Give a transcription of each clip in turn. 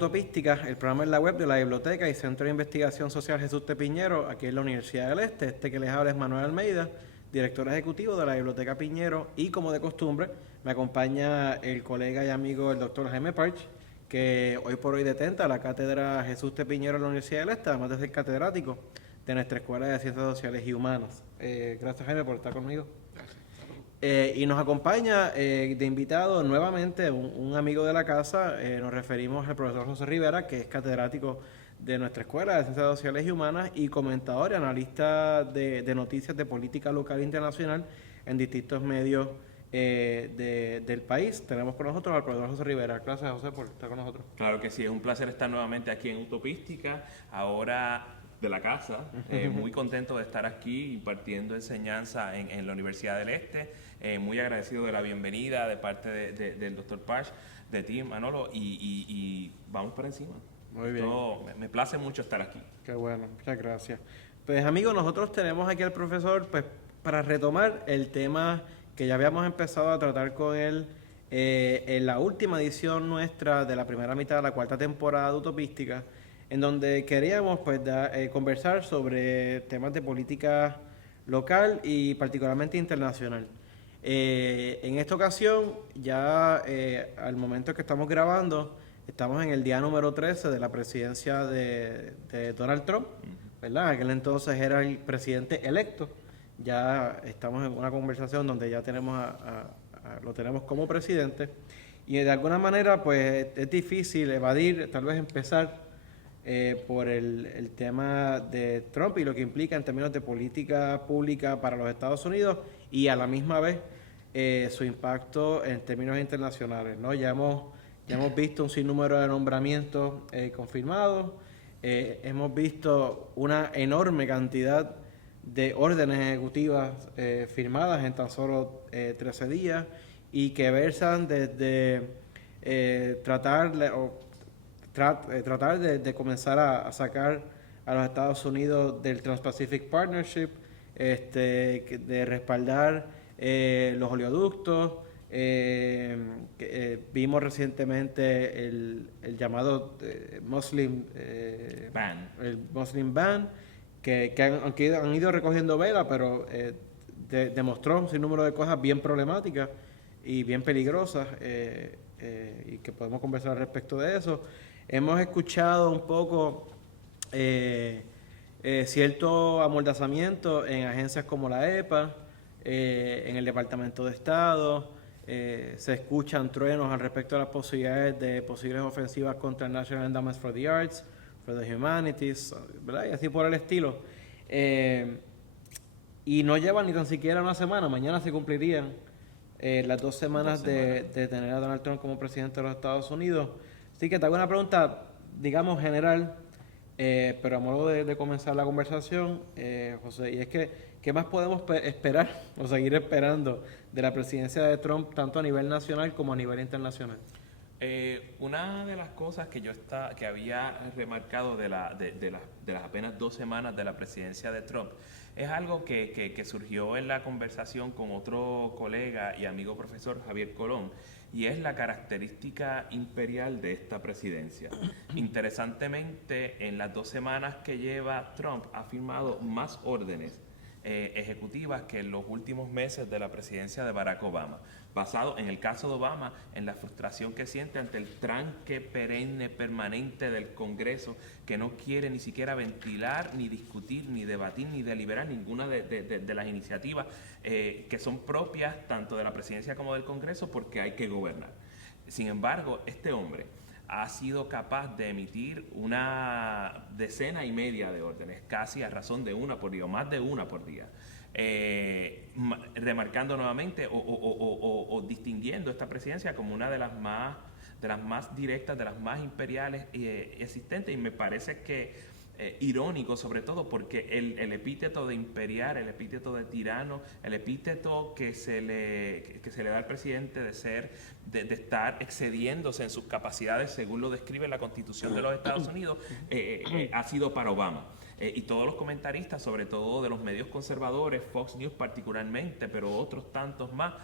Utopística, el programa en la web de la Biblioteca y Centro de Investigación Social Jesús T. Piñero, aquí en la Universidad del Este. Este que les habla es Manuel Almeida, director ejecutivo de la Biblioteca Piñero, y como de costumbre me acompaña el colega y amigo el doctor Jaime Parch, que hoy por hoy detenta la cátedra Jesús T. Piñero en la Universidad del Este, además de ser catedrático de nuestra Escuela de Ciencias Sociales y Humanas. Gracias, Jaime, por estar conmigo. Y nos acompaña de invitado nuevamente un amigo de la casa. Nos referimos al profesor José Rivera, que es catedrático de nuestra Escuela de Ciencias Sociales y Humanas y comentador y analista de noticias de política local e internacional en distintos medios del país. Tenemos con nosotros al profesor José Rivera. Gracias, José, por estar con nosotros. Claro que sí, es un placer estar nuevamente aquí en Utopística, ahora de la casa. Muy contento de estar aquí impartiendo enseñanza en la Universidad del Este. Muy agradecido de la bienvenida de parte del doctor Parch, de ti, Manolo, y vamos por encima. Muy bien. Me place mucho estar aquí. Qué bueno, muchas gracias. Pues amigos, nosotros tenemos aquí al profesor pues, para retomar el tema que ya habíamos empezado a tratar con él en la última edición nuestra de la primera mitad de la cuarta temporada de Utopística, en donde queríamos pues conversar sobre temas de política local y particularmente internacional. En esta ocasión, ya al momento que estamos grabando, estamos en el día número 13 de la presidencia de Donald Trump, ¿verdad? Aquel entonces era el presidente electo. Ya estamos en una conversación donde ya tenemos lo tenemos como presidente. Y de alguna manera, pues es difícil evadir, tal vez empezar por el tema de Trump y lo que implica en términos de política pública para los Estados Unidos y a la misma vez su impacto en términos internacionales, ¿no? Ya hemos visto un sinnúmero de nombramientos confirmados, hemos visto una enorme cantidad de órdenes ejecutivas firmadas en tan solo 13 días y que versan desde tratar de comenzar a sacar a los Estados Unidos del Trans-Pacific Partnership, de respaldar los oleoductos. Vimos recientemente el llamado Muslim Ban, que han ido recogiendo vela, pero demostró un sinnúmero de cosas bien problemáticas y bien peligrosas, y que podemos conversar al respecto de eso. Hemos escuchado un poco cierto amordazamiento en agencias como la EPA, en el Departamento de Estado. Se escuchan truenos al respecto de las posibilidades de posibles ofensivas contra el National Endowment for the Arts, for the Humanities, ¿verdad? Y así por el estilo. Y no llevan ni tan siquiera una semana, mañana se cumplirían las 2 semanas de tener a Donald Trump como presidente de los Estados Unidos. Así que te hago una pregunta, digamos, general, pero a modo de comenzar la conversación, José, y es que, ¿qué más podemos esperar o seguir esperando de la presidencia de Trump, tanto a nivel nacional como a nivel internacional? Una de las cosas que había remarcado de las apenas 2 semanas de la presidencia de Trump es algo que surgió en la conversación con otro colega y amigo profesor, Javier Colón, y es la característica imperial de esta presidencia. Interesantemente, en las 2 semanas que lleva Trump ha firmado más órdenes ejecutivas que en los últimos meses de la presidencia de Barack Obama, basado en el caso de Obama en la frustración que siente ante el tranque perenne permanente del Congreso, que no quiere ni siquiera ventilar, ni discutir, ni debatir, ni deliberar ninguna de las iniciativas que son propias tanto de la presidencia como del Congreso, porque hay que gobernar. Sin embargo, este hombre ha sido capaz de emitir una decena y media de órdenes, casi a razón de una por día, o más de una por día, remarcando nuevamente o distinguiendo esta presidencia como una de las más directas, de las más imperiales existentes, y me parece que irónico, sobre todo porque el epíteto de imperial, el epíteto de tirano, el epíteto que se le da al presidente de estar excediéndose en sus capacidades, según lo describe la Constitución de los Estados Unidos, ha sido para Obama. Y todos los comentaristas, sobre todo de los medios conservadores, Fox News particularmente, pero otros tantos más,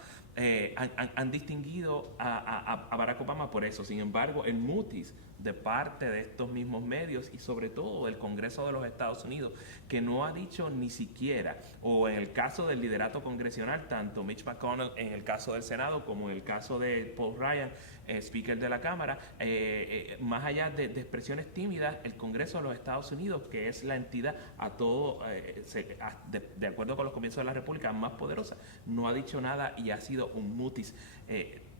han distinguido a Barack Obama por eso. Sin embargo, el mutis de parte de estos mismos medios y sobre todo del Congreso de los Estados Unidos, que no ha dicho ni siquiera, o en el caso del liderato congresional, tanto Mitch McConnell en el caso del Senado como en el caso de Paul Ryan, Speaker de la Cámara, más allá de expresiones tímidas, el Congreso de los Estados Unidos, que es la entidad de acuerdo con los comienzos de la República más poderosa, no ha dicho nada y ha sido un mutis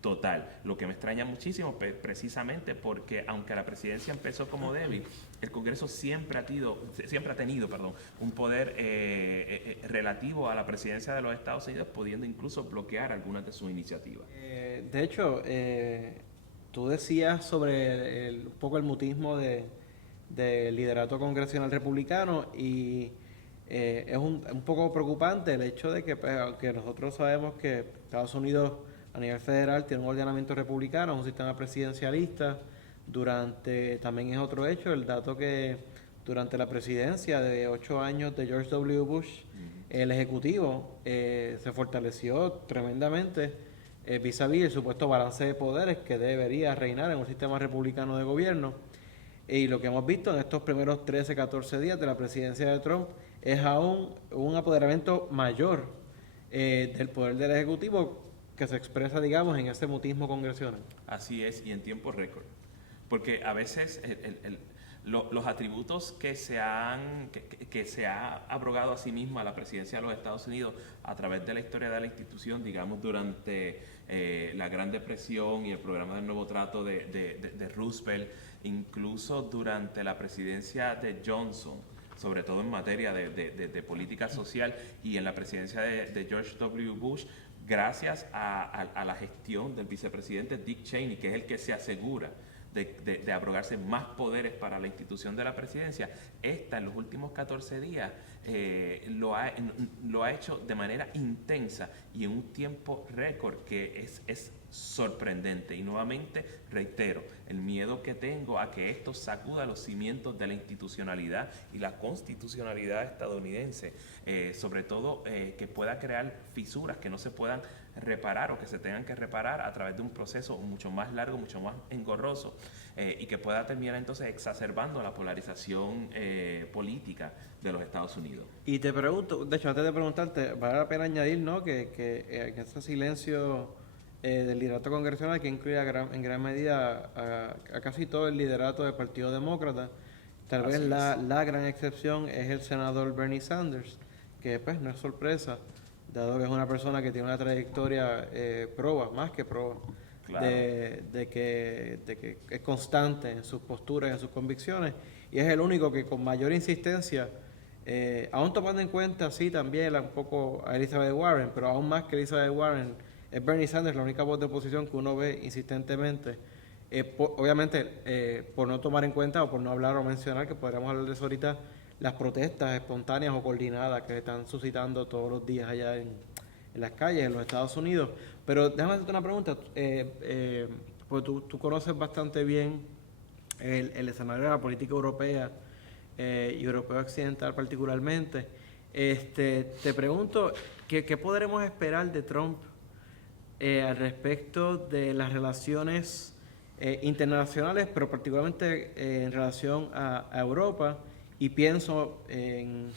total. Lo que me extraña muchísimo, precisamente porque aunque la presidencia empezó como débil, el Congreso siempre ha tenido un poder relativo a la presidencia de los Estados Unidos, pudiendo incluso bloquear algunas de sus iniciativas. De hecho, tú decías sobre un poco el mutismo del liderato congresional republicano y es un poco preocupante el hecho de que, pues, aunque nosotros sabemos que Estados Unidos a nivel federal tiene un ordenamiento republicano, un sistema presidencialista, también es otro hecho el dato que durante la presidencia de 8 años de George W. Bush, el Ejecutivo se fortaleció tremendamente vis-a-vis el supuesto balance de poderes que debería reinar en un sistema republicano de gobierno. Y lo que hemos visto en estos primeros 13, 14 días de la presidencia de Trump es aún un apoderamiento mayor del poder del Ejecutivo que se expresa, digamos, en ese mutismo congresional. Así es, y en tiempo récord. Porque a veces los atributos que se ha abrogado a sí misma la presidencia de los Estados Unidos a través de la historia de la institución, digamos, durante la Gran Depresión y el programa del Nuevo Trato de Roosevelt, incluso durante la presidencia de Johnson, sobre todo en materia de política social, y en la presidencia de George W. Bush, gracias a la gestión del vicepresidente Dick Cheney, que es el que se asegura de abrogarse más poderes para la institución de la presidencia. En los últimos 14 días lo ha hecho de manera intensa y en un tiempo récord que es sorprendente. Y nuevamente reitero, el miedo que tengo a que esto sacuda los cimientos de la institucionalidad y la constitucionalidad estadounidense, sobre todo que pueda crear fisuras que no se puedan reparar o que se tengan que reparar a través de un proceso mucho más largo, mucho más engorroso, y que pueda terminar entonces exacerbando la polarización política de los Estados Unidos. Y te pregunto, de hecho, antes de preguntarte, vale la pena añadir, ¿no?, que ese silencio del liderato congresional, que incluye en gran medida a casi todo el liderato del Partido Demócrata, tal vez la gran excepción es el senador Bernie Sanders, que pues no es sorpresa, dado que es una persona que tiene una trayectoria más que proba, claro, de que es constante en sus posturas, en sus convicciones, y es el único que con mayor insistencia, aún tomando en cuenta, sí, también un poco a Elizabeth Warren, pero aún más que Elizabeth Warren, es Bernie Sanders la única voz de oposición que uno ve insistentemente, obviamente por no tomar en cuenta o por no hablar o mencionar, que podríamos hablar de eso ahorita, las protestas espontáneas o coordinadas que están suscitando todos los días allá en las calles, en los Estados Unidos. Pero déjame hacerte una pregunta, pues tú conoces bastante bien el escenario de la política europea y europeo occidental particularmente. Te pregunto, ¿qué podremos esperar de Trump al respecto de las relaciones internacionales, pero particularmente en relación a Europa? Y pienso en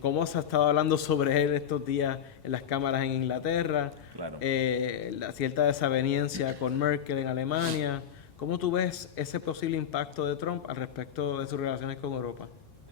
cómo se ha estado hablando sobre él estos días en las cámaras en Inglaterra, claro, la cierta desaveniencia con Merkel en Alemania. ¿Cómo tú ves ese posible impacto de Trump al respecto de sus relaciones con Europa?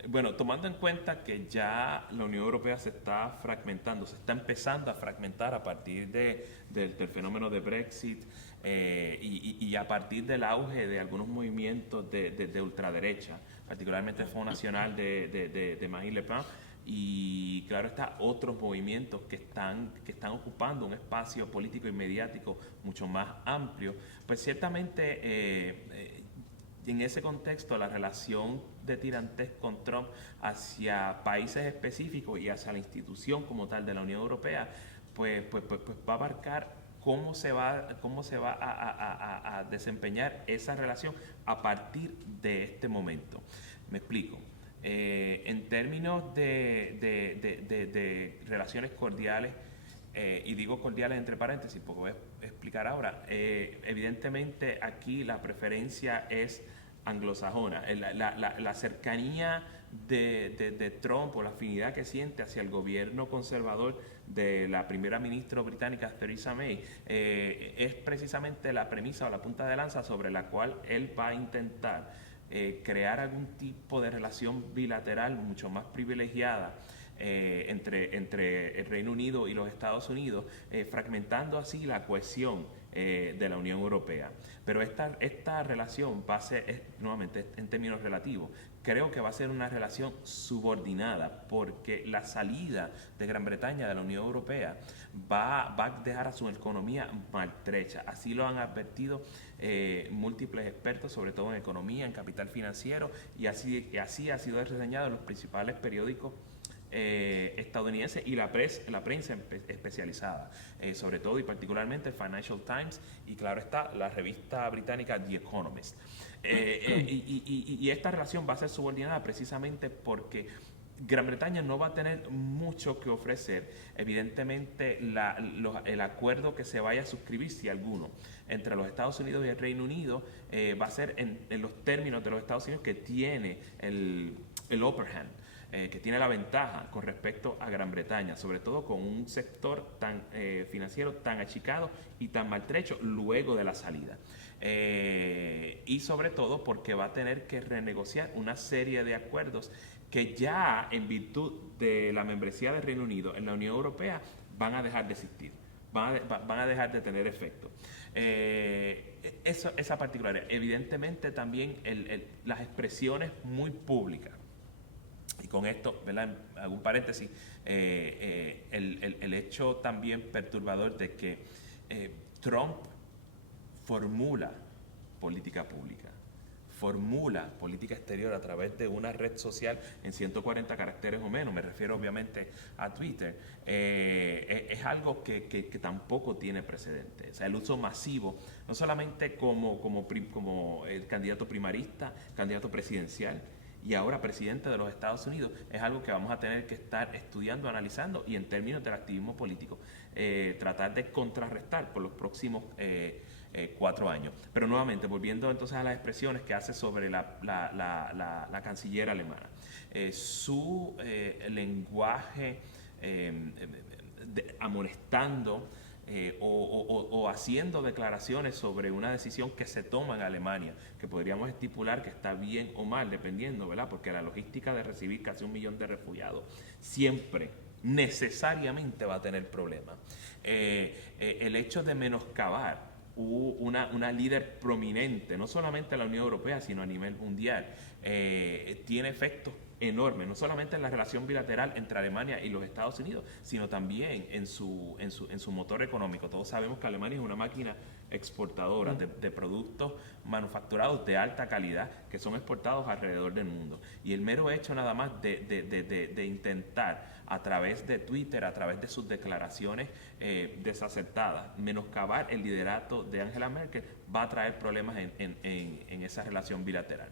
Bueno, tomando en cuenta que ya la Unión Europea se está fragmentando, se está empezando a fragmentar a partir del fenómeno de Brexit y a partir del auge de algunos movimientos de ultraderecha, particularmente el Front Nacional de Marine Le Pen, y claro está, otros movimientos que están ocupando un espacio político y mediático mucho más amplio, pues ciertamente en ese contexto la relación de tirantez con Trump hacia países específicos y hacia la institución como tal de la Unión Europea, pues va a abarcar cómo se va a desempeñar esa relación a partir de este momento. Me explico. En términos de relaciones cordiales, y digo cordiales entre paréntesis porque explicar ahora. Evidentemente aquí la preferencia es anglosajona. La cercanía de Trump o la afinidad que siente hacia el gobierno conservador de la primera ministra británica Theresa May es precisamente la premisa o la punta de lanza sobre la cual él va a intentar crear algún tipo de relación bilateral mucho más privilegiada entre el Reino Unido y los Estados Unidos, fragmentando así la cohesión de la Unión Europea. Pero esta relación va a ser, nuevamente, en términos relativos, creo que va a ser una relación subordinada, porque la salida de Gran Bretaña de la Unión Europea va a dejar a su economía maltrecha. Así lo han advertido múltiples expertos, sobre todo en economía, en capital financiero, y así ha sido reseñado en los principales periódicos estadounidenses y la prensa especializada, sobre todo y particularmente el Financial Times y claro está la revista británica The Economist. Y esta relación va a ser subordinada precisamente porque Gran Bretaña no va a tener mucho que ofrecer. Evidentemente el acuerdo que se vaya a suscribir, si alguno, entre los Estados Unidos y el Reino Unido va a ser en los términos de los Estados Unidos, que tiene el upper hand, que tiene la ventaja con respecto a Gran Bretaña, sobre todo con un sector tan financiero tan achicado y tan maltrecho luego de la salida. Y sobre todo porque va a tener que renegociar una serie de acuerdos que ya en virtud de la membresía del Reino Unido en la Unión Europea van a dejar de existir, van a dejar de tener efecto. Esa particularidad. Evidentemente también las expresiones muy públicas. Y con esto, ¿verdad? Hago un paréntesis, el hecho también perturbador de que Trump formula política pública, formula política exterior a través de una red social en 140 caracteres o menos, me refiero obviamente a Twitter, es algo que tampoco tiene precedente. O sea, el uso masivo, no solamente como el candidato primarista, candidato presidencial, y ahora presidente de los Estados Unidos, es algo que vamos a tener que estar estudiando, analizando y en términos del activismo político, tratar de contrarrestar por los próximos 4 años. Pero nuevamente, volviendo entonces a las expresiones que hace sobre la canciller alemana, su lenguaje amonestando o haciendo declaraciones sobre una decisión que se toma en Alemania, que podríamos estipular que está bien o mal, dependiendo, ¿verdad? Porque la logística de recibir casi 1 millón de refugiados siempre, necesariamente va a tener problemas. El hecho de menoscabar una líder prominente, no solamente en la Unión Europea, sino a nivel mundial, tiene efectos enorme, no solamente en la relación bilateral entre Alemania y los Estados Unidos, sino también en su motor económico. Todos sabemos que Alemania es una máquina exportadora de productos manufacturados de alta calidad que son exportados alrededor del mundo. Y el mero hecho nada más de intentar a través de Twitter, a través de sus declaraciones desacertadas, menoscabar el liderato de Angela Merkel, va a traer problemas en esa relación bilateral.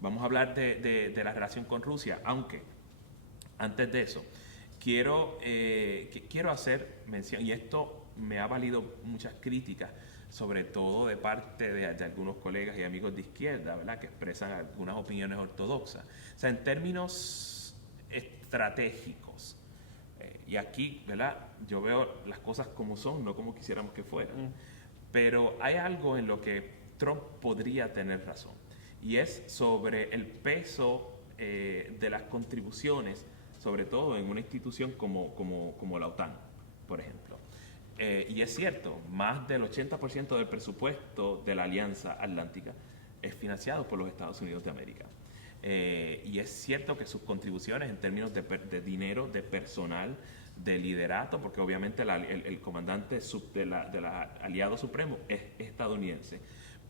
Vamos a hablar de la relación con Rusia, aunque antes de eso quiero hacer mención, y esto me ha valido muchas críticas, sobre todo de parte de algunos colegas y amigos de izquierda, ¿verdad?, que expresan algunas opiniones ortodoxas. O sea, en términos estratégicos, y aquí, ¿verdad?, yo veo las cosas como son, no como quisiéramos que fueran, pero hay algo en lo que Trump podría tener razón. Y es sobre el peso de las contribuciones, sobre todo en una institución como la OTAN, por ejemplo. Y es cierto, más del 80% del presupuesto de la Alianza Atlántica es financiado por los Estados Unidos de América. Y es cierto que sus contribuciones en términos de dinero, de personal, de liderato, porque obviamente el comandante del aliado supremo es estadounidense,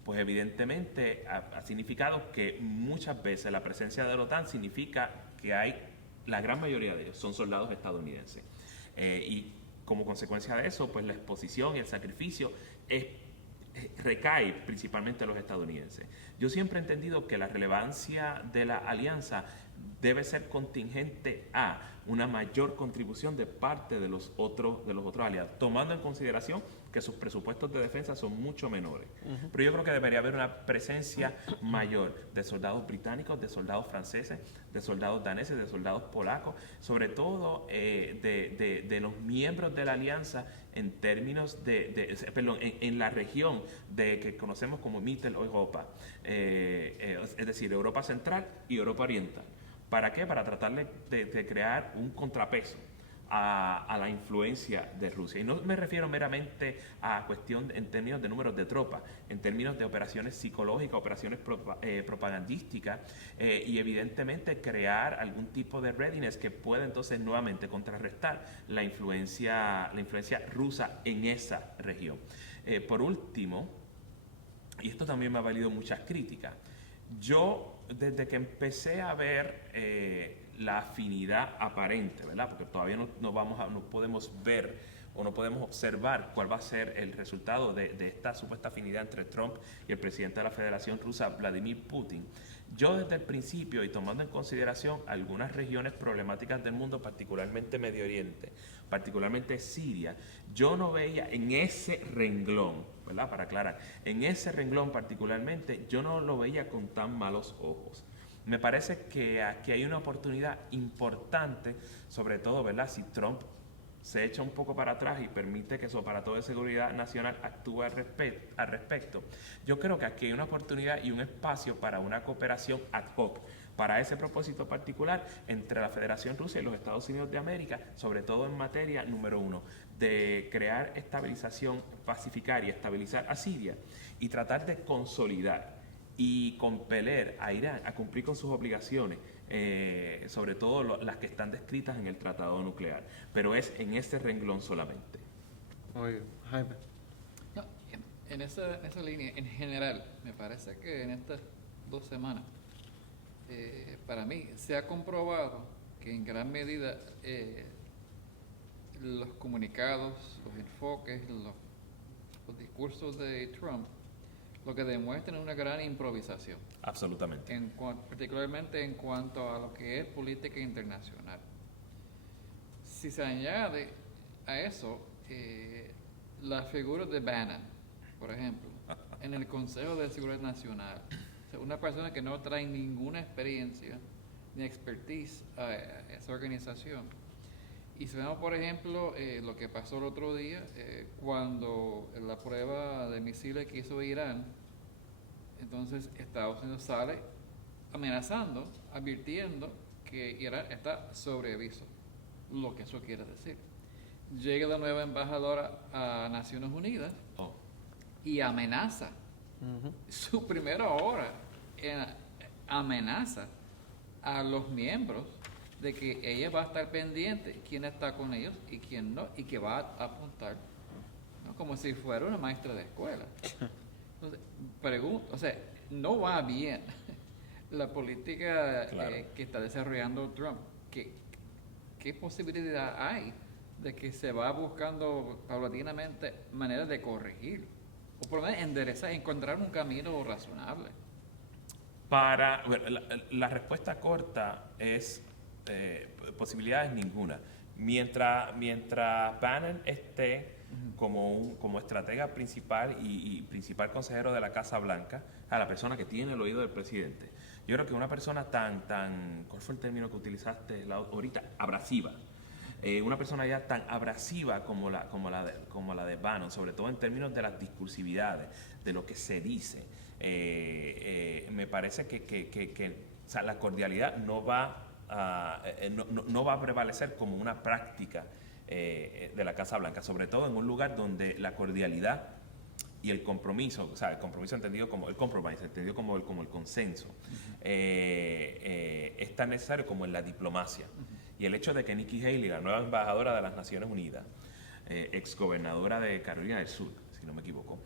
pues evidentemente ha significado que muchas veces la presencia de la OTAN significa que la gran mayoría de ellos son soldados estadounidenses. Y como consecuencia de eso, pues la exposición y el sacrificio recae principalmente en los estadounidenses. Yo siempre he entendido que la relevancia de la alianza debe ser contingente a una mayor contribución de parte de los otros aliados, tomando en consideración que sus presupuestos de defensa son mucho menores. Pero yo creo que debería haber una presencia mayor de soldados británicos, de soldados franceses, de soldados daneses, de soldados polacos, sobre todo de los miembros de la alianza en términos en la región que conocemos como Mitteleuropa, es decir, Europa Central y Europa Oriental. ¿Para qué? Para tratar de crear un contrapeso a la influencia de Rusia. Y no me refiero meramente a cuestión en términos de números de tropas, en términos de operaciones psicológicas, operaciones propagandísticas y evidentemente crear algún tipo de readiness que pueda entonces nuevamente contrarrestar la influencia rusa en esa región. Por último, y esto también me ha valido muchas críticas, yo desde que empecé a ver la afinidad aparente, ¿verdad? Porque todavía no podemos ver o no podemos observar cuál va a ser el resultado de esta supuesta afinidad entre Trump y el presidente de la Federación Rusa, Vladimir Putin. Yo desde el principio, y tomando en consideración algunas regiones problemáticas del mundo, particularmente Medio Oriente, particularmente Siria, yo no veía en ese renglón, ¿verdad? Para aclarar, en ese renglón particularmente, yo no lo veía con tan malos ojos. Me parece que aquí hay una oportunidad importante, sobre todo, ¿verdad? Si Trump se echa un poco para atrás y permite que su aparato de seguridad nacional actúe al respecto. Yo creo que aquí hay una oportunidad y un espacio para una cooperación ad hoc para ese propósito particular entre la Federación Rusa y los Estados Unidos de América, sobre todo en materia, número uno, de crear estabilización, pacificar y estabilizar a Siria y tratar de consolidar y compeler a Irán a cumplir con sus obligaciones, sobre todo las que están descritas en el tratado nuclear, pero es en ese renglón solamente. Oye, Jaime. No, en esa línea, en general, me parece que en estas 2 semanas, para mí, se ha comprobado que en gran medida los comunicados, los enfoques, los discursos de Trump, lo que demuestran es una gran improvisación. Absolutamente. Particularmente en cuanto a lo que es política internacional. Si se añade a eso la figura de Bannon, por ejemplo, en el Consejo de Seguridad Nacional, o sea, una persona que no trae ninguna experiencia ni expertise a esa organización. Y si vemos, por ejemplo, lo que pasó el otro día, cuando la prueba de misiles que hizo Irán, entonces Estados Unidos sale amenazando, advirtiendo que Irán está sobre aviso, lo que eso quiere decir. Llega la nueva embajadora a Naciones Unidas y amenaza, su primera hora, amenaza a los miembros de que ella va a estar pendiente quién está con ellos y quién no, y que va a apuntar, ¿no? Como si fuera una maestra de escuela. Entonces, pregunto, o sea, no va bien la política que está desarrollando Trump. ¿Qué posibilidad hay de que se va buscando paulatinamente maneras de corregir? O por lo menos enderezar, encontrar un camino razonable. La respuesta corta es posibilidades ninguna. Mientras Bannon esté como estratega principal y principal consejero de la Casa Blanca, a la persona que tiene el oído del presidente, yo creo que una persona tan ¿cuál fue el término que utilizaste ahorita? Abrasiva. Una persona ya tan abrasiva como la de Bannon, sobre todo en términos de las discursividades, de lo que se dice. Me parece que o sea, la cordialidad no va a prevalecer como una práctica de la Casa Blanca, sobre todo en un lugar donde la cordialidad y el compromiso, o sea, el compromiso entendido como el compromise, entendido como el consenso, es tan necesario como en la diplomacia. Y el hecho de que Nikki Haley, la nueva embajadora de las Naciones Unidas, exgobernadora de Carolina del Sur, si no me equivoco,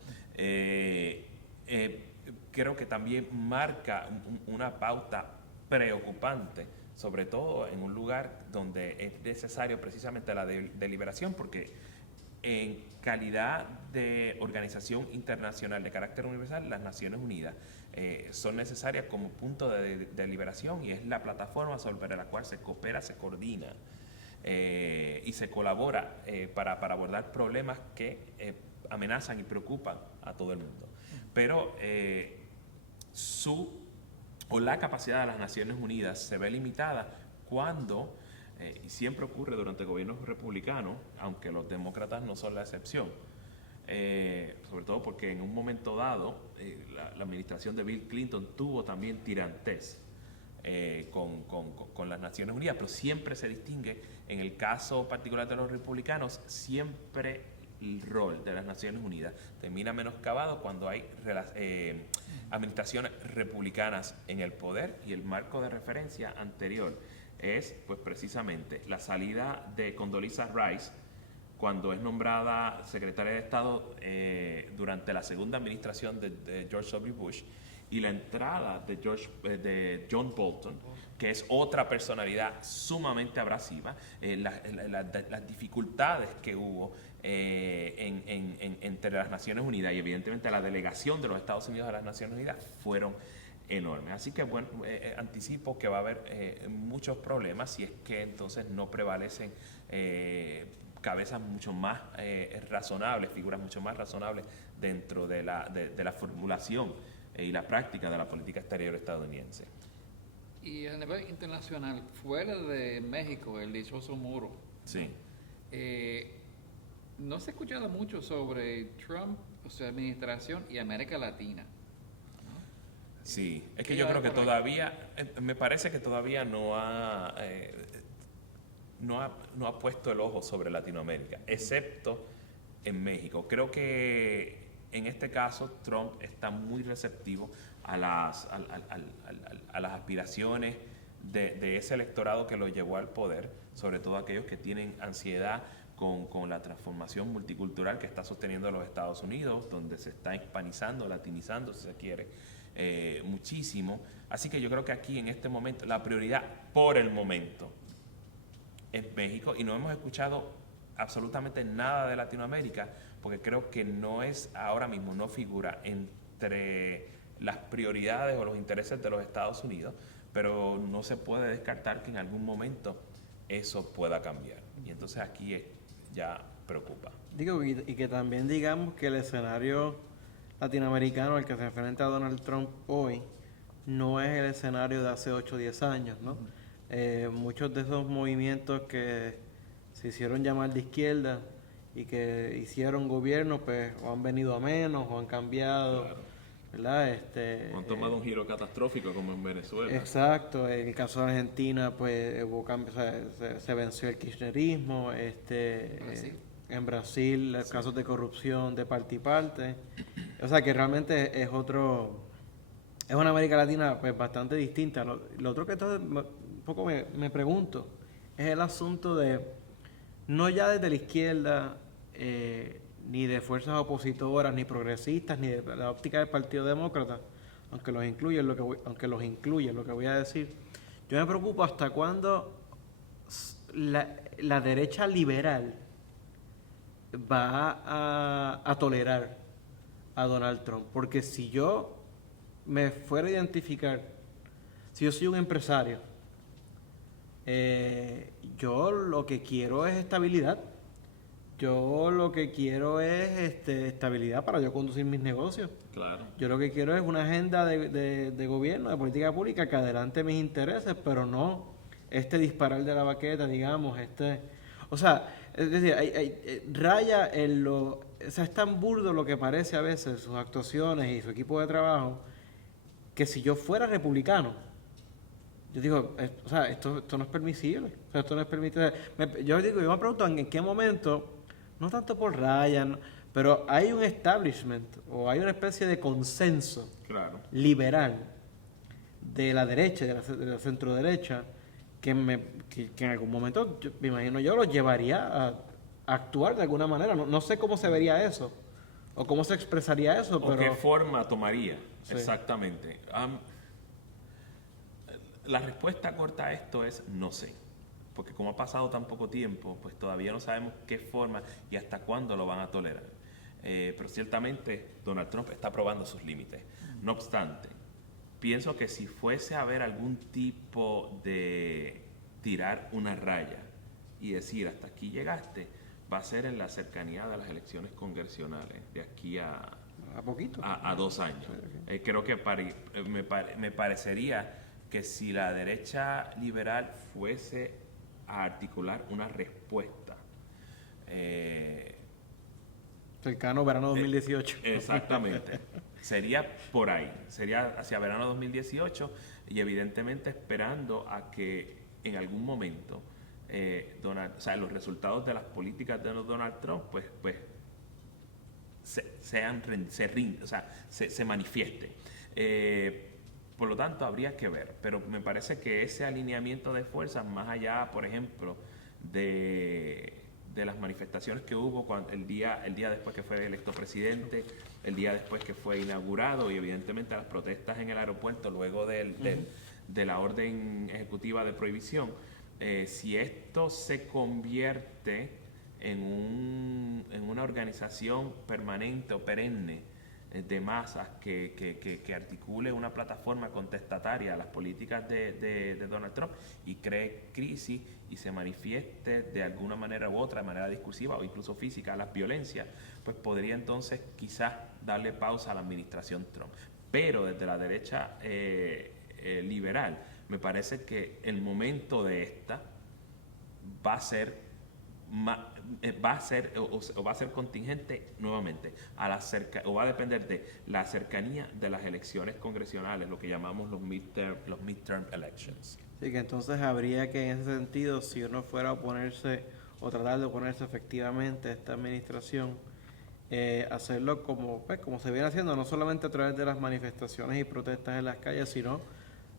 creo que también marca una pauta preocupante, sobre todo en un lugar donde es necesario precisamente la deliberación, porque en calidad de organización internacional de carácter universal, las Naciones Unidas son necesarias como punto de deliberación y es la plataforma sobre la cual se coopera, se coordina y se colabora para abordar problemas que amenazan y preocupan a todo el mundo. Pero la capacidad de las Naciones Unidas se ve limitada cuando, y siempre ocurre durante gobiernos republicanos, aunque los demócratas no son la excepción, sobre todo porque en un momento dado la administración de Bill Clinton tuvo también tirantez con las Naciones Unidas, pero siempre se distingue, en el caso particular de los republicanos, siempre el rol de las Naciones Unidas termina menoscabado cuando hay administraciones republicanas en el poder, y el marco de referencia anterior es pues precisamente la salida de Condoleezza Rice cuando es nombrada secretaria de Estado durante la segunda administración de George W. Bush, y la entrada de John Bolton, que es otra personalidad sumamente abrasiva, las dificultades que hubo entre las Naciones Unidas y evidentemente la delegación de los Estados Unidos a las Naciones Unidas fueron enormes. Así que bueno, anticipo que va a haber muchos problemas si es que entonces no prevalecen cabezas mucho más razonables, figuras mucho más razonables dentro de la formulación y la práctica de la política exterior estadounidense. Y a nivel internacional, fuera de México, el dichoso muro, Sí. no se ha escuchado mucho sobre Trump, o su administración y América Latina. Sí, es que ¿Qué yo hay creo que por ahí? todavía, me parece que todavía no ha puesto el ojo sobre Latinoamérica, excepto en México. Creo que en este caso Trump está muy receptivo a las aspiraciones de ese electorado que lo llevó al poder, sobre todo aquellos que tienen ansiedad con la transformación multicultural que está sosteniendo los Estados Unidos, donde se está hispanizando, latinizando, si se quiere, muchísimo. Así que yo creo que aquí en este momento, la prioridad por el momento es México, y no hemos escuchado absolutamente nada de Latinoamérica, porque creo que no es ahora mismo, no figura entre las prioridades o los intereses de los Estados Unidos, pero no se puede descartar que en algún momento eso pueda cambiar. Y entonces aquí ya preocupa. Digo, y que también digamos que el escenario latinoamericano al que se enfrenta Donald Trump hoy no es el escenario de hace 8 o 10 años, ¿no? Muchos de esos movimientos que se hicieron llamar de izquierda y que hicieron gobierno, pues o han venido a menos o han cambiado, Claro. ¿verdad? Han tomado un giro catastrófico como en Venezuela. Exacto, en el caso de Argentina, pues hubo cambios, se venció el kirchnerismo, Brasil. en Brasil, los casos de corrupción de parte y parte. O sea que realmente es una América Latina pues bastante distinta. Lo otro que entonces un poco me pregunto es el asunto de, no ya desde la izquierda, ni de fuerzas opositoras, ni progresistas, ni de la óptica del Partido Demócrata, aunque los incluye lo que voy a decir. Yo me preocupo hasta cuándo la derecha liberal va a tolerar a Donald Trump. Porque si yo me fuera a identificar, si yo soy un empresario, yo lo que quiero es estabilidad. Yo lo que quiero es estabilidad para yo conducir mis negocios. Claro. Yo lo que quiero es una agenda de gobierno, de política pública que adelante mis intereses, pero no disparar de la baqueta, digamos, O sea, es decir, raya en o sea, es tan burdo lo que parece a veces sus actuaciones y su equipo de trabajo, que si yo fuera republicano, yo digo, o sea, esto no es permisible. O sea, esto no es permitido. Yo me pregunto en qué momento, no tanto por Ryan, pero hay un establishment o hay una especie de consenso Claro. liberal de la derecha, de la centro derecha, que en algún momento, me imagino yo, los llevaría a actuar de alguna manera. No sé cómo se vería eso o cómo se expresaría eso, ¿O pero qué forma tomaría? Sí. Exactamente. La respuesta corta a esto es no sé. porque como ha pasado tan poco tiempo, pues todavía no sabemos qué forma y hasta cuándo lo van a tolerar. Pero ciertamente Donald Trump está probando sus límites. No obstante, pienso que si fuese a haber algún tipo de tirar una raya y decir hasta aquí llegaste, va a ser en la cercanía de las elecciones congresionales, de aquí a poquito. A 2 años. Creo que me parecería que si la derecha liberal fuese a articular una respuesta, Cercano verano 2018. exactamente, sería por ahí, sería hacia verano 2018 y evidentemente esperando a que en algún momento los resultados de las políticas de Donald Trump se manifieste. Por lo tanto, habría que ver, pero me parece que ese alineamiento de fuerzas, más allá, por ejemplo, de las manifestaciones que hubo el día después que fue electo presidente, el día después que fue inaugurado y evidentemente las protestas en el aeropuerto luego de la orden ejecutiva de prohibición, si esto se convierte en una organización permanente o perenne de masas que articule una plataforma contestataria a las políticas de Donald Trump y cree crisis y se manifieste de alguna manera u otra, de manera discursiva o incluso física, a las violencias, pues podría entonces quizás darle pausa a la administración Trump. Pero desde la derecha liberal, me parece que el momento de esta va a ser contingente nuevamente o va a depender de la cercanía de las elecciones congresionales, lo que llamamos los midterm elections. Sí, que entonces habría que en ese sentido, si uno fuera a oponerse o tratar de oponerse efectivamente a esta administración, hacerlo como se viene haciendo, no solamente a través de las manifestaciones y protestas en las calles, sino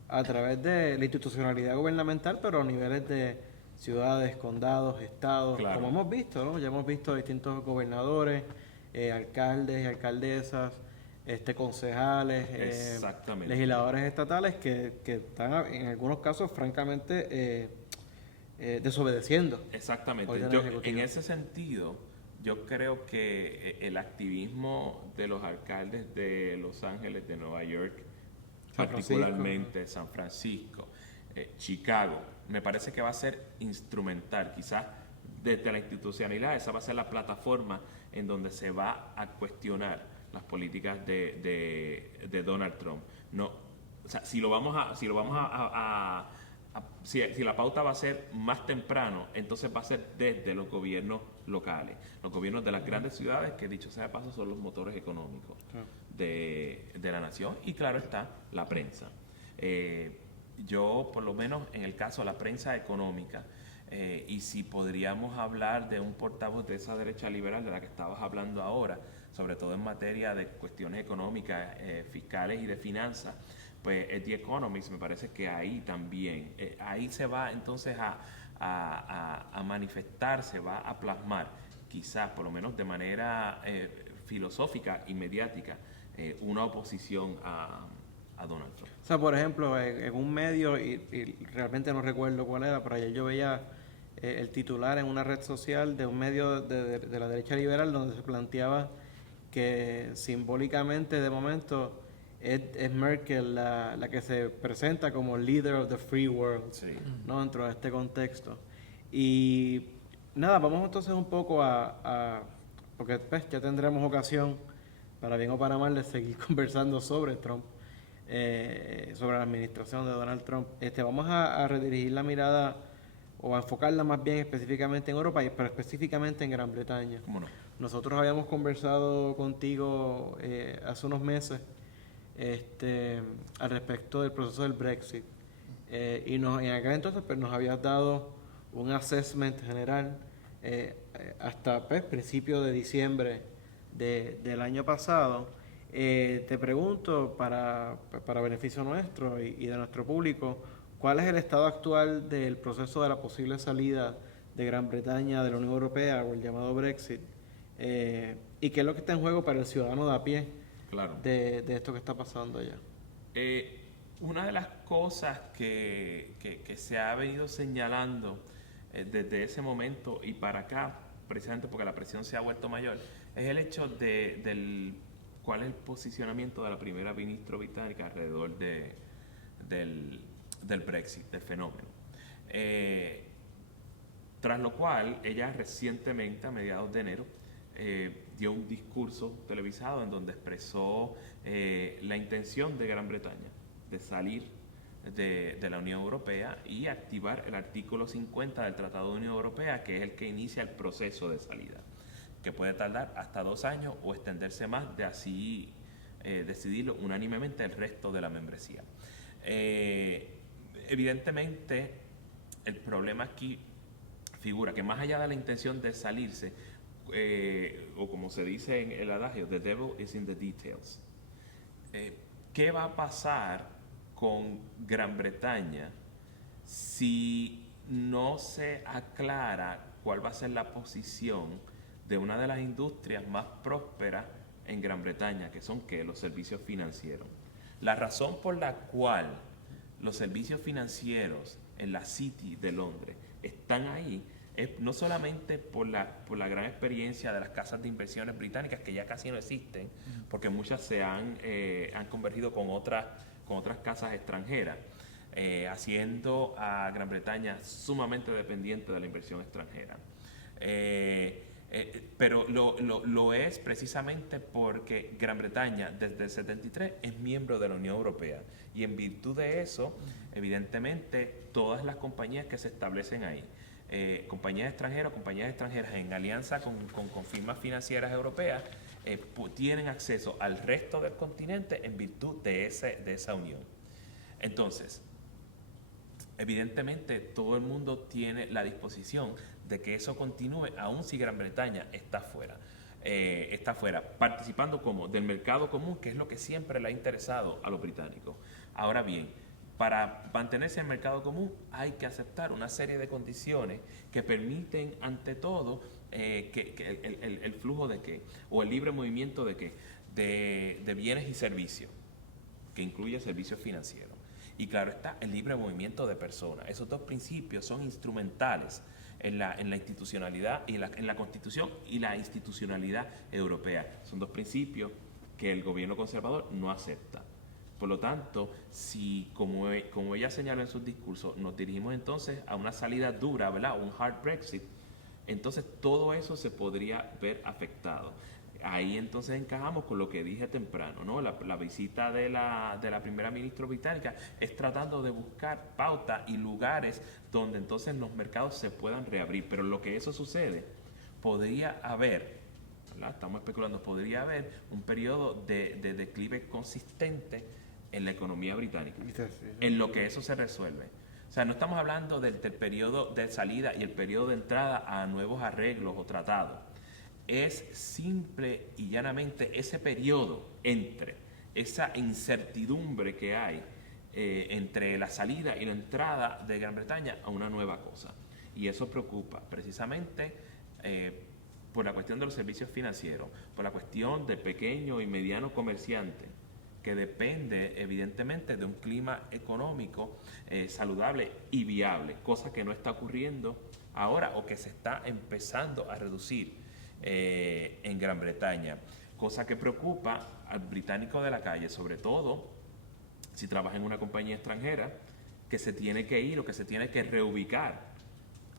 a través de la institucionalidad gubernamental, pero a niveles de ciudades, condados, estados, claro, como hemos visto, ¿no? Ya hemos visto distintos gobernadores, alcaldes y alcaldesas, concejales, legisladores estatales que están en algunos casos francamente desobedeciendo. Exactamente. En ese sentido, yo creo que el activismo de los alcaldes de Los Ángeles, de Nueva York, particularmente San Francisco, Chicago, me parece que va a ser instrumental, quizás desde la institucionalidad, esa va a ser la plataforma en donde se va a cuestionar las políticas de Donald Trump. No, o sea, si la pauta va a ser más temprano, entonces va a ser desde los gobiernos locales, los gobiernos de las grandes ciudades, que dicho sea de paso son los motores económicos de la nación, y claro está, la prensa. Yo, por lo menos en el caso de la prensa económica, y si podríamos hablar de un portavoz de esa derecha liberal de la que estabas hablando ahora, sobre todo en materia de cuestiones económicas, fiscales y de finanzas, pues The Economist me parece que ahí también, ahí se va entonces a manifestar, se va a plasmar, quizás por lo menos de manera filosófica y mediática, una oposición a Donald Trump. O sea, por ejemplo, en un medio, y realmente no recuerdo cuál era, pero ayer yo veía el titular en una red social de un medio de la derecha liberal donde se planteaba que simbólicamente de momento es Merkel la que se presenta como leader of the free world, Sí. ¿no? Dentro de este contexto. Y nada, vamos entonces un poco porque pues, ya tendremos ocasión, para bien o para mal, de seguir conversando sobre Trump. Sobre la administración de Donald Trump. Vamos a redirigir la mirada o a enfocarla más bien específicamente en Europa, pero específicamente en Gran Bretaña. ¿Cómo no? Nosotros habíamos conversado contigo hace unos meses al respecto del proceso del Brexit y en aquel entonces pues, nos habías dado un assessment general hasta principios de diciembre del año pasado. Te pregunto, para beneficio nuestro y de nuestro público, ¿cuál es el estado actual del proceso de la posible salida de Gran Bretaña de la Unión Europea o el llamado Brexit? ¿Y qué es lo que está en juego para el ciudadano de a pie de esto que está pasando allá? Una de las cosas que se ha venido señalando desde ese momento y para acá, precisamente porque la presión se ha vuelto mayor, es el hecho del cuál es el posicionamiento de la primera ministra británica alrededor del Brexit, del fenómeno. Tras lo cual, ella recientemente, a mediados de enero, dio un discurso televisado en donde expresó la intención de Gran Bretaña de salir de la Unión Europea y activar el artículo 50 del Tratado de Unión Europea, que es el que inicia el proceso de salida, que puede tardar hasta 2 años o extenderse más, de así decidirlo unánimemente el resto de la membresía. Evidentemente, el problema aquí figura que más allá de la intención de salirse, o como se dice en el adagio, the devil is in the details. ¿Qué va a pasar con Gran Bretaña si no se aclara cuál va a ser la posición de una de las industrias más prósperas en Gran Bretaña, que son los servicios financieros? La razón por la cual los servicios financieros en la City de Londres están ahí es no solamente por la gran experiencia de las casas de inversiones británicas, que ya casi no existen, porque muchas se han convertido con otras casas extranjeras, haciendo a Gran Bretaña sumamente dependiente de la inversión extranjera. Pero lo es precisamente porque Gran Bretaña desde el 73 es miembro de la Unión Europea, y en virtud de eso, evidentemente, todas las compañías que se establecen ahí, compañías extranjeras en alianza con firmas financieras europeas, tienen acceso al resto del continente en virtud de esa unión. Entonces, evidentemente, todo el mundo tiene la disposición de que eso continúe, aun si Gran Bretaña está fuera, participando como del mercado común, que es lo que siempre le ha interesado a los británicos. Ahora bien, para mantenerse en el mercado común hay que aceptar una serie de condiciones que permiten, ante todo, que el flujo de qué, o el libre movimiento de qué, de bienes y servicios, que incluye servicios financieros. Y claro está, el libre movimiento de personas. Esos dos principios son instrumentales en la institucionalidad y en la Constitución y la institucionalidad europea. Son dos principios que el gobierno conservador no acepta. Por lo tanto, si, como ella señaló en sus discursos, nos dirigimos entonces a una salida dura, ¿verdad?, un hard Brexit, entonces todo eso se podría ver afectado. Ahí entonces encajamos con lo que dije temprano, ¿no? La visita de la primera ministra británica es tratando de buscar pautas y lugares donde entonces los mercados se puedan reabrir. Pero lo que eso sucede, podría haber, ¿verdad?, estamos especulando, podría haber un periodo de declive consistente en la economía británica, en lo que eso se resuelve. O sea, no estamos hablando del periodo de salida y el periodo de entrada a nuevos arreglos o tratados. Es simple y llanamente ese periodo entre esa incertidumbre que hay entre la salida y la entrada de Gran Bretaña a una nueva cosa. Y eso preocupa precisamente por la cuestión de los servicios financieros, por la cuestión del pequeño y mediano comerciante, que depende evidentemente de un clima económico saludable y viable, cosa que no está ocurriendo ahora o que se está empezando a reducir en Gran Bretaña, cosa que preocupa al británico de la calle, sobre todo si trabaja en una compañía extranjera que se tiene que ir o que se tiene que reubicar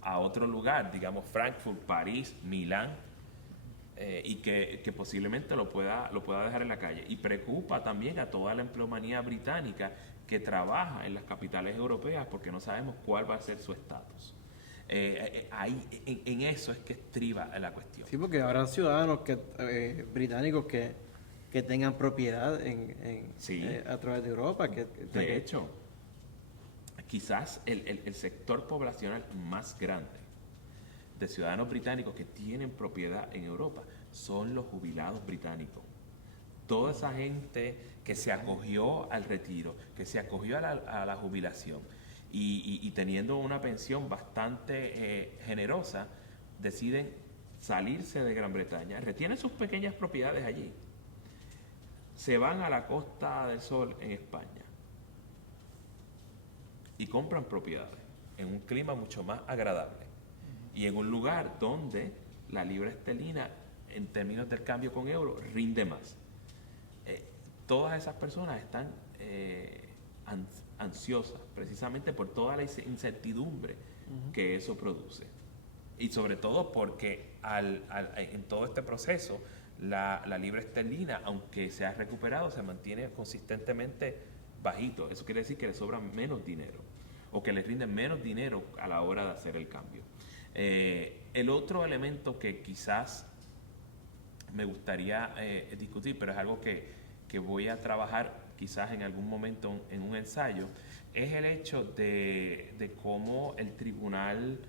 a otro lugar, digamos Frankfurt, París, Milán, y que posiblemente lo pueda dejar en la calle. Y preocupa también a toda la empleomanía británica que trabaja en las capitales europeas, porque no sabemos cuál va a ser su estatus. Ahí, en eso es que estriba la cuestión. Sí, porque habrán ciudadanos británicos que tengan propiedad Sí. a través de Europa. De hecho, quizás el sector poblacional más grande de ciudadanos británicos que tienen propiedad en Europa son los jubilados británicos. Toda esa gente que se acogió al retiro, que se acogió a la jubilación y teniendo una pensión bastante generosa, deciden salirse de Gran Bretaña, retienen sus pequeñas propiedades allí, se van a la Costa del Sol en España y compran propiedades en un clima mucho más agradable. y en un lugar donde la libra esterlina, en términos del cambio con euro, rinde más. Todas esas personas están ansiosas precisamente por toda la incertidumbre que eso produce. Y sobre todo porque en todo este proceso, la libra esterlina, aunque se ha recuperado, se mantiene consistentemente bajito. Eso quiere decir que le sobra menos dinero o que le rinde menos dinero a la hora de hacer el cambio. El otro elemento que quizás me gustaría discutir, pero es algo que voy a trabajar quizás en algún momento en un ensayo, es el hecho de cómo el Tribunal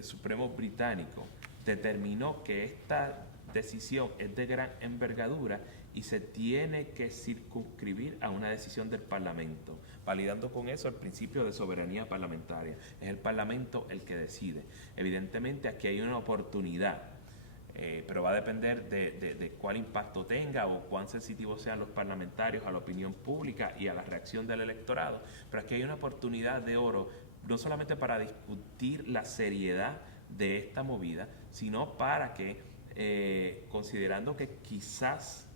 Supremo británico determinó que esta decisión es de gran envergadura y se tiene que circunscribir a una decisión del Parlamento, validando con eso el principio de soberanía parlamentaria. Es el Parlamento el que decide. Evidentemente aquí hay una oportunidad, pero va a depender de cuál impacto tenga o cuán sensitivos sean los parlamentarios a la opinión pública y a la reacción del electorado. Pero aquí hay una oportunidad de oro, no solamente para discutir la seriedad de esta movida, sino para que, considerando que quizás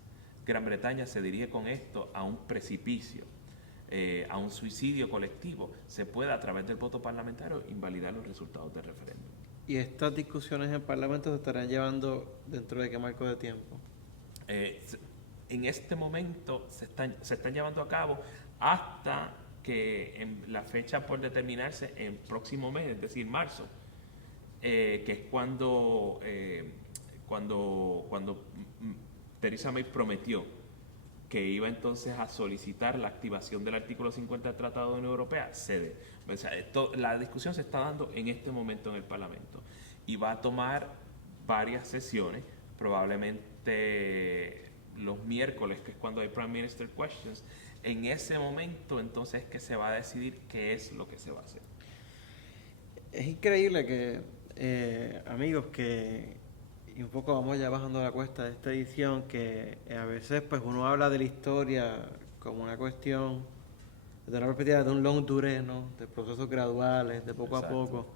Gran Bretaña se dirige con esto a un precipicio, a un suicidio colectivo, se pueda a través del voto parlamentario invalidar los resultados del referéndum. ¿Y estas discusiones en el Parlamento se estarán llevando dentro de qué marco de tiempo? En este momento se están llevando a cabo hasta que en la fecha por determinarse en próximo mes, es decir, marzo, que es cuando Theresa May prometió que iba entonces a solicitar la activación del artículo 50 del Tratado de la Unión Europea, cede. O sea, la discusión se está dando en este momento en el Parlamento y va a tomar varias sesiones, probablemente los miércoles, que es cuando hay Prime Minister Questions. En ese momento entonces es que se va a decidir qué es lo que se va a hacer. Es increíble que, amigos, y un poco vamos ya bajando la cuesta de esta edición, que a veces pues uno habla de la historia como una cuestión de una perspectiva de un long duré, ¿no? De procesos graduales, de poco Exacto. a poco.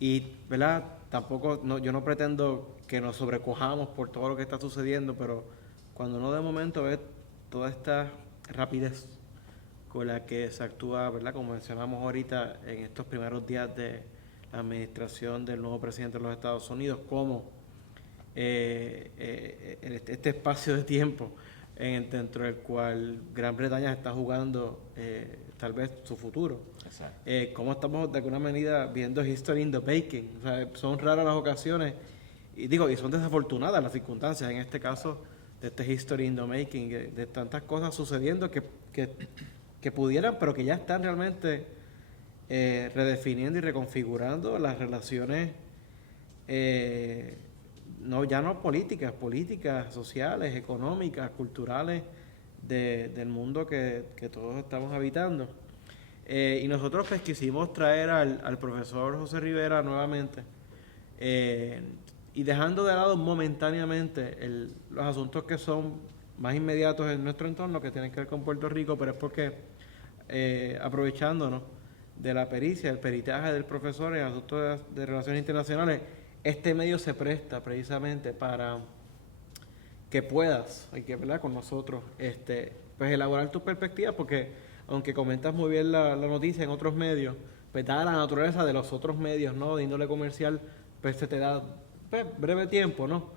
Y, ¿verdad? Tampoco, yo no pretendo que nos sobrecojamos por todo lo que está sucediendo, pero cuando uno de momento ve toda esta rapidez con la que se actúa, ¿verdad? Como mencionamos ahorita, en estos primeros días de la administración del nuevo presidente de los Estados Unidos, como este espacio de tiempo dentro del cual Gran Bretaña está jugando tal vez su futuro. Cómo estamos de alguna manera viendo history in the making. O sea, son raras las ocasiones y son desafortunadas las circunstancias en este caso de este history in the making, de tantas cosas sucediendo que pudieran, pero que ya están realmente redefiniendo y reconfigurando las relaciones ya no políticas, sociales, económicas, culturales del mundo que todos estamos habitando. Y nosotros pues quisimos traer al profesor José Rivera nuevamente, y dejando de lado momentáneamente los asuntos que son más inmediatos en nuestro entorno, que tienen que ver con Puerto Rico, pero es porque aprovechándonos de la pericia, del peritaje del profesor en asuntos de relaciones internacionales, este medio se presta precisamente para que puedas, ¿verdad? Con nosotros, pues elaborar tu perspectiva, porque aunque comentas muy bien la noticia en otros medios, pues dada la naturaleza de los otros medios, ¿no? De índole comercial, pues se te da pues, breve tiempo, ¿no?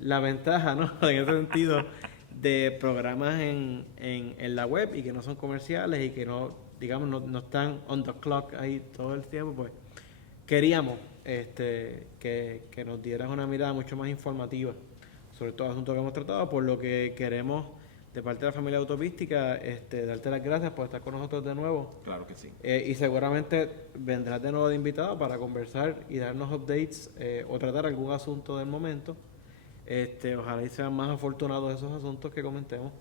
La ventaja, ¿no? En ese sentido, de programas en la web y que no son comerciales y que no, digamos, no están on the clock ahí todo el tiempo, pues queríamos que nos dieras una mirada mucho más informativa sobre todo el asunto que hemos tratado, por lo que queremos de parte de la familia autopística darte las gracias por estar con nosotros de nuevo. Claro que sí. Y seguramente vendrás de nuevo de invitado para conversar y darnos updates o tratar algún asunto del momento. Ojalá y sean más afortunados esos asuntos que comentemos.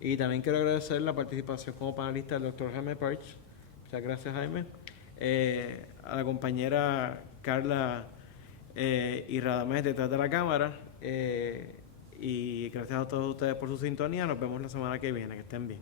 Y también quiero agradecer la participación como panelista del doctor Jaime Parch. Muchas gracias, Jaime. A la compañera Carla y Radamés detrás de la cámara. Y gracias a todos ustedes por su sintonía. Nos vemos la semana que viene. Que estén bien.